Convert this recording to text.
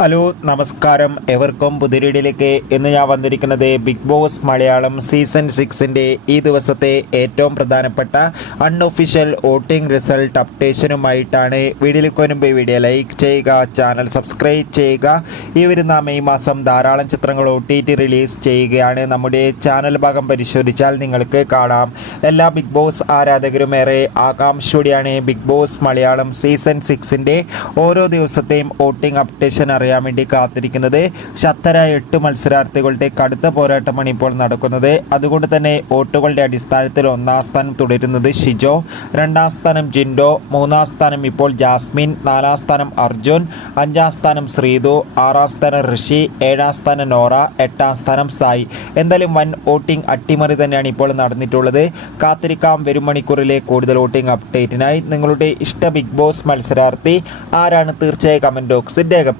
Hello നമസ്കാരം, എവർക്കും പുതിരീടിലേക്ക് ഇന്ന് ഞാൻ വന്നിരിക്കുന്നത് ബിഗ് ബോസ് മലയാളം സീസൺ 6 ഈ ദിവസത്തെ ഏറ്റവും പ്രധാനപ്പെട്ട അൺഒഫീഷ്യൽ വോട്ടിംഗ് റിസൾട്ട് അപ്ഡേഷനുമായിട്ടാണ്. വീഡിയോയിലേക്ക് വരുമ്പോൾ വീഡിയോ ലൈക്ക് ചെയ്യുക, ചാനൽ സബ്സ്ക്രൈബ് ചെയ്യുക. ഈ വരുന്ന മെയ് മാസം ധാരാളം ചിത്രങ്ങൾ OTT റിലീസ് ചെയ്യുകയാണ്. നമ്മുടെ ചാനൽ ഭാഗം പരിശോധിച്ചാൽ നിങ്ങൾക്ക് കാണാം. എല്ലാ ബിഗ് ബോസ് ആരാധകരും ഏറെ ആകാംക്ഷയോടെയാണ് ബിഗ് ബോസ് മലയാളം സീസൺ 6 ഓരോ ദിവസത്തെയും വോട്ടിംഗ് അപ്ഡേഷൻ അറിയാൻ വേണ്ടി കാത്തിരിക്കുന്നത്. ശക്തരായ 8 മത്സരാർത്ഥികളുടെ കടുത്ത പോരാട്ടമാണ് ഇപ്പോൾ നടക്കുന്നത്. അതുകൊണ്ട് തന്നെ വോട്ടുകളുടെ അടിസ്ഥാനത്തിൽ 1-ാം സ്ഥാനം തുടരുന്നത് ഷിജോ, 2-ാം സ്ഥാനം ജിൻഡോ, 3-ാം സ്ഥാനം ഇപ്പോൾ ജാസ്മിൻ, 4-ാം സ്ഥാനം അർജുൻ, 5-ാം സ്ഥാനം ശ്രീതു, 6-ാം സ്ഥാനം ഋഷി, 7-ാം സ്ഥാനം നോറ, 8-ാം സ്ഥാനം സായി. എന്തായാലും വൻ വോട്ടിംഗ് അട്ടിമറി തന്നെയാണ് ഇപ്പോൾ നടന്നിട്ടുള്ളത്. കാത്തിരിക്കാം വരും മണിക്കൂറിലെ കൂടുതൽ വോട്ടിംഗ് അപ്ഡേറ്റിനായി. നിങ്ങളുടെ ഇഷ്ട ബിഗ് ബോസ് മത്സരാർത്ഥി ആരാണ്? തീർച്ചയായും കമന്റ് ബോക്സിൽ രേഖപ്പെടുത്തും.